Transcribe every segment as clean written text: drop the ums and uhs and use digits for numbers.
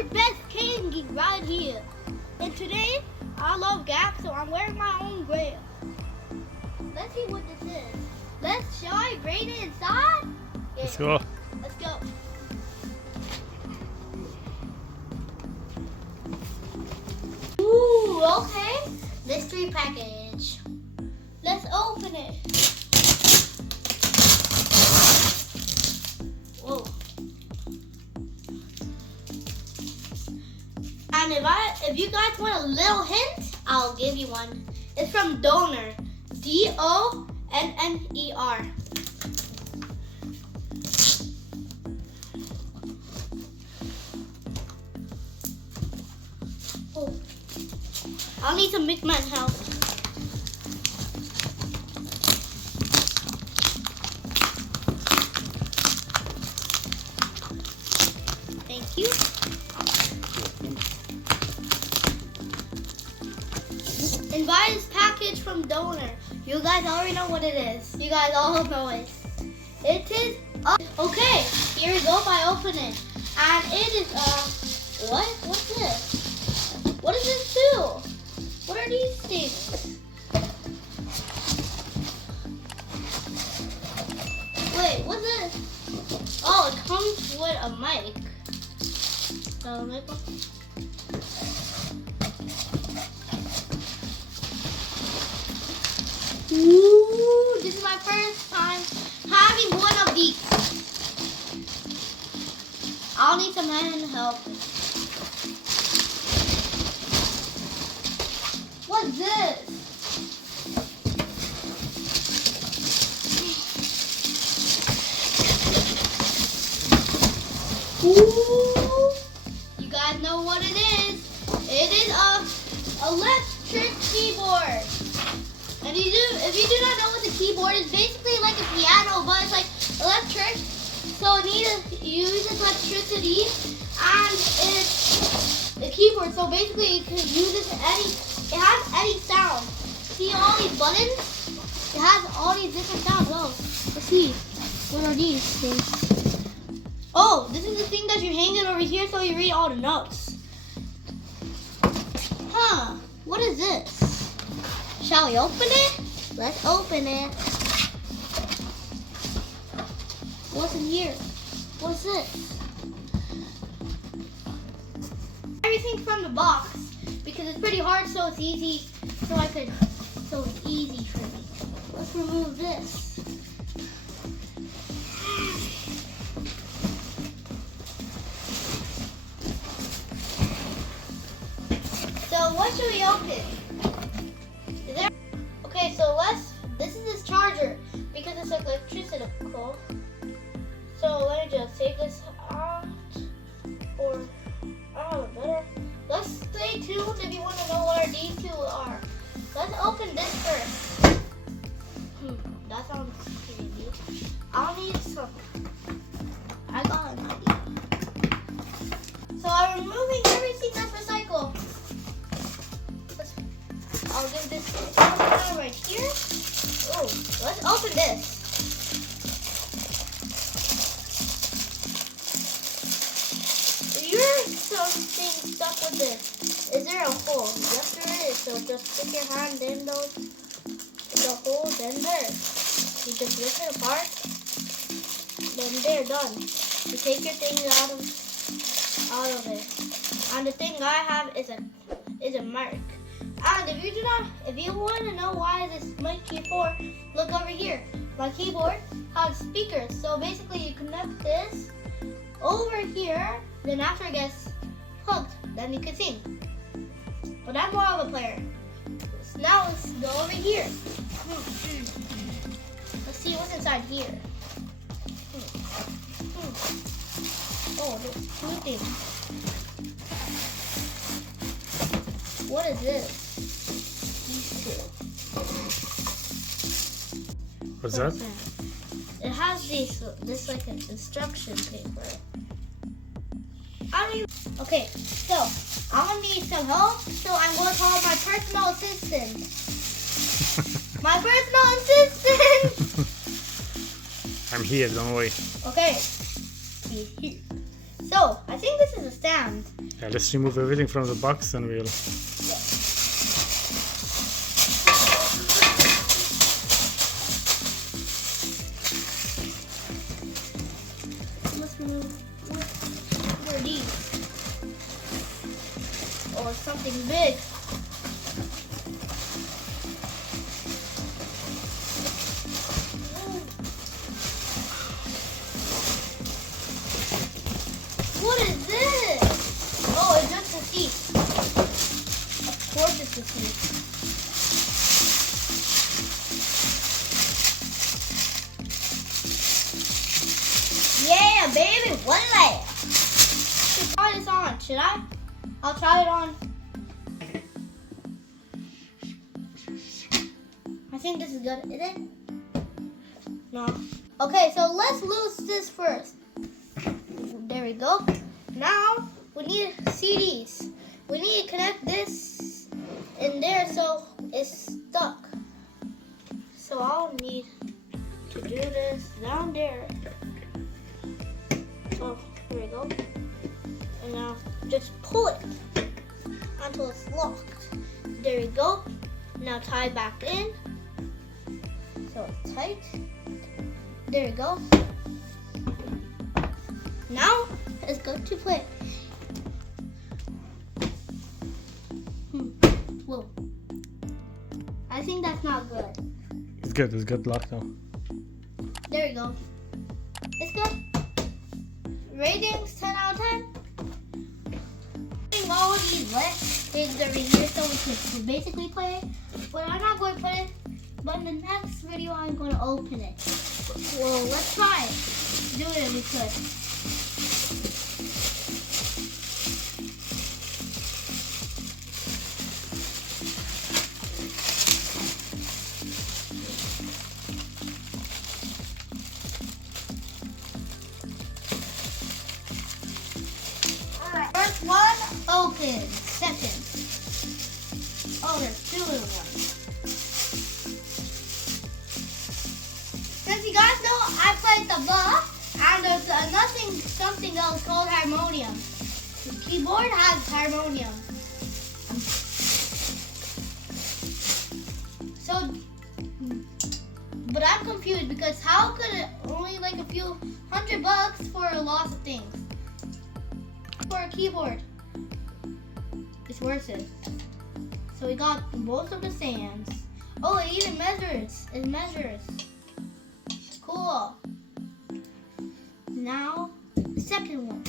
your best candy right here. And today, I love Gap, so I'm wearing my own grail. Let's see what this is. Shall I grade it inside? Yeah. Let's go. Let's go. Ooh, okay. Mystery package. Let's open it. Whoa. And if you guys want a little hint, I'll give you one. It's from Donner. D-O-N-N-E-R. Oh. I'll need some Mick Man help. Thank you. And buy this package from Donor. You guys already know what it is. You guys all know it. It is okay. Here we go. If I open it, and it is what? What's this? What does this do? What are these things? Wait, what's this? Oh, it comes with a mic. Ooh, this is my first time having one of these. I'll need some hand help. What's this? Ooh, you guys know what it is. It is a electric keyboard. And if you do not know what the keyboard is, basically like a piano, but it's like electric. So it uses electricity, and it's a keyboard. So basically, you can use it to it has any sound. See all these buttons? It has all these different sounds. Oh, let's see. What are these things? Oh, this is the thing that you hang it over here so you read all the notes. Huh? What is this? Shall we open it? Let's open it. What's in here? What's this? Everything from the box because it's pretty hard, so it's easy. So it's easy for me. Let's remove this. So what should we open? Okay, so this is this charger because it's electricity. So let me just take this out, or I don't know better. Let's stay tuned if you want to know what these two are. Let's open this first. That sounds crazy. I'll need some. I got an idea. So I'm removing everything that's recycled. I'll give this right here. Oh, let's open this. There's something stuck with this. Is there a hole? Yes, there is. So just stick your hand in the hole, then there. You just rip it apart. Then they're done. You take your thing out of it. And the thing I have is a mark. And if you want to know why this mic here for, look over here. My keyboard has speakers. So basically you connect this over here, then after it gets plugged, then you can sing. But I'm more of a player. Now let's go over here. Let's see what's inside here. Oh, there's two things. What is this? What's that? It has this like an instruction paper. Okay, so I'm gonna need some help. So I'm gonna call my personal assistant. My personal assistant. I'm here, don't worry. Okay. See here. So, I think this is a stand. Yeah, let's remove everything from the box and we'll... Let's move. What are these? Oh, something big. What is this? Oh, it's just a seat. Of course it's a seat. Yeah, baby, one layer. Let's try this on. Should I? I'll try it on. I think this is good. Is it? No. Okay, so let's loose this first. There we go. Now we need CDs. We need to connect this in there so it's stuck. So I'll need to do this down there. Oh, here we go. And now just pull it until it's locked. There we go. Now tie it back in. So it's tight. There we go. Now it's good to play. Whoa. I think that's not good. It's good. It's good lock now. There we go. It's good. Ratings 10 out of 10. Putting all of these wet things over here so we can basically play it. But I'm not going to put it. But in the next video, I'm going to open it. Well, let's try it. Do it if we could. First one, open. Second. Oh, there's two in one. Since you guys know, I played the tabla, and there's something else called harmonium. The keyboard has harmonium. So, but I'm confused because how could it only like a few $100 for a lot of things? For a keyboard, it's worth it. So we got both of the stands. Oh, it even measures. It measures. Cool. Now, the second one.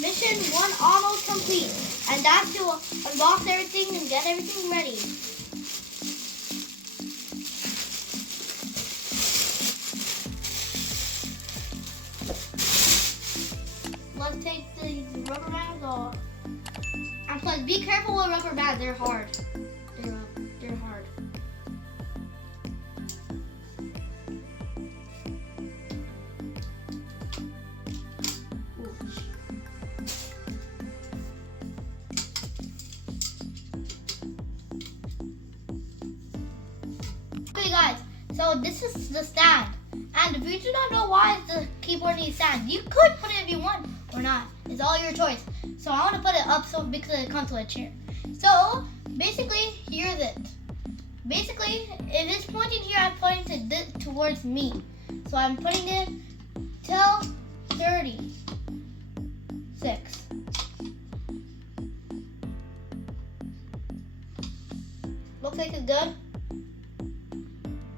Mission 1 almost complete. And that's to unbox everything and get everything ready. Let's take these rubber bands off. And plus, be careful with rubber bands. They're hard. They're hard. Okay, guys. So this is the stand. And if you do not know why the keyboard needs stand, you could put it if you want or not. It's all your choice. So I want to put it up so because it comes with a chair. So basically, here's it. Basically, if it's pointing here, I'm pointing towards me. So I'm putting it till 36. Looks like it's good.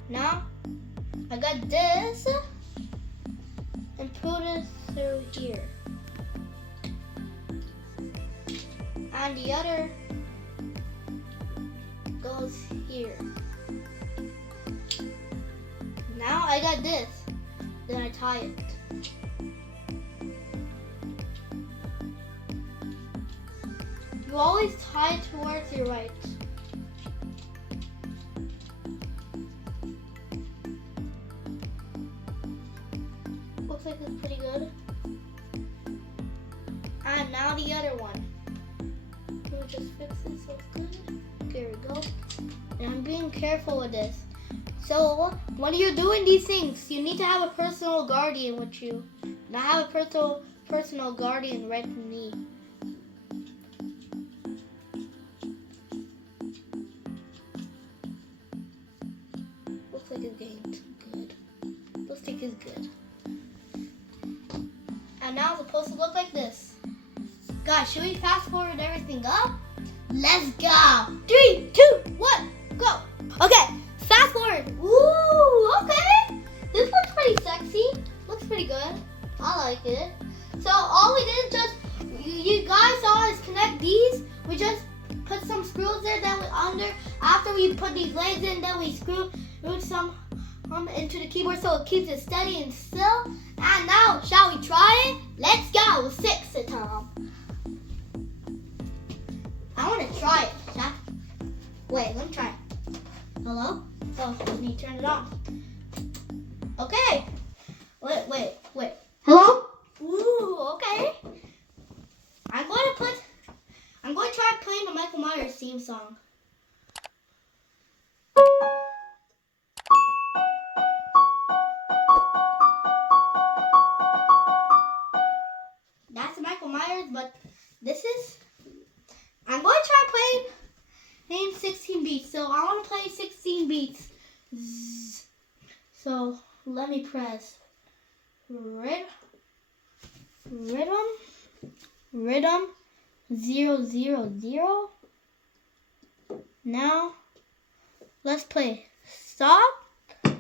Now I got this and put it through here. And the other goes here. Now I got this. Then I tie it. You always tie towards your right. Looks like it's pretty good. And now the other one. We'll just fix this so it's good. There we go. And I'm being careful with this. So when you're doing these things, you need to have a personal guardian with you. And I have a personal guardian right with me. Looks like it's getting good. Looks like it's good. And now it's supposed to look like this. Guys, should we fast forward everything up? Let's go. 3, 2, 1, go. Okay, fast forward. Ooh, okay. This looks pretty sexy. Looks pretty good. I like it. So all we did is just, you guys saw us connect these. We just put some screws there, then we after we put these legs in, then we screwed some into the keyboard so it keeps it steady and still. And now, shall we try it? Let's go. 6 at time. I want to try it. Shall I? Wait, let me try it. Hello? Oh, let me turn it on. Okay. Wait. Hello? Ooh, okay. I'm going to try playing the Michael Myers theme song. That's Michael Myers, but this is, I'm going to try playing 16 beats. So I want to play 16 beats. Zzz. So let me press rhythm 0 0 0. Now let's play stop. I'm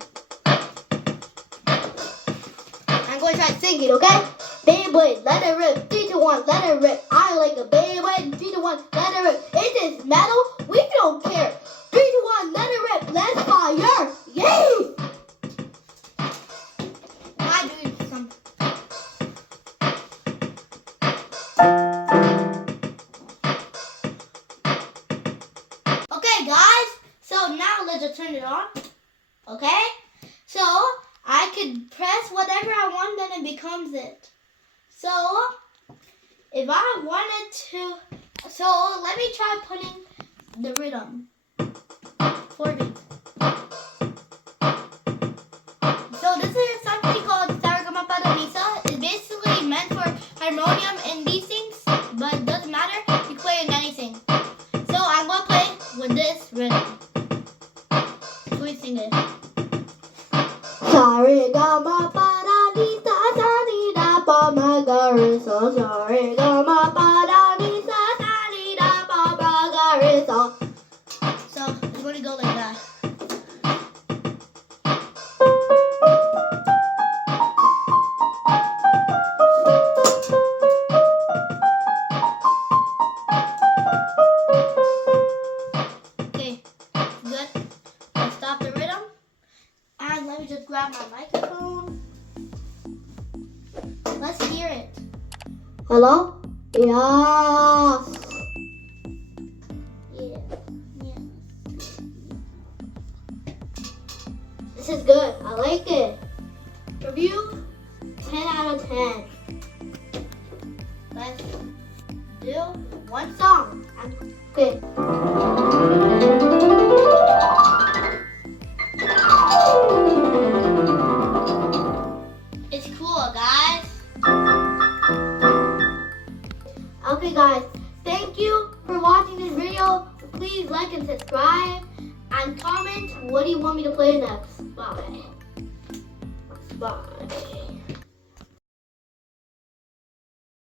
going to try singing, okay? Beyblade, let it rip. 3, 2, 1, let it rip. I like a Beyblade. 3, 2, 1, let it rip. It is metal. We don't care. 3, 2, 1, let it rip. Let's fire. Yay! I do some. Okay, guys. So now let's just turn it on. Okay? So I could press whatever I want, then it becomes it. So if I wanted to, so let me try putting the rhythm. 4 beats. So this is something called Sargamapadamisa. It's basically meant for harmonium and these things, but it doesn't matter. You play in anything. So I'm gonna play with this rhythm. So we sing it. So sorry, so it's gonna go like that. Okay, good. Let's stop the rhythm. And let me just grab my microphone. Let's hear it. Hello? Yeah. This is good. I like it. Review 10 out of 10. Let's do one song. Okay. It's cool, guys. Okay, guys. Thank you for watching this video. Please like and subscribe. And comment what do you want me to play next. Bye. Bye.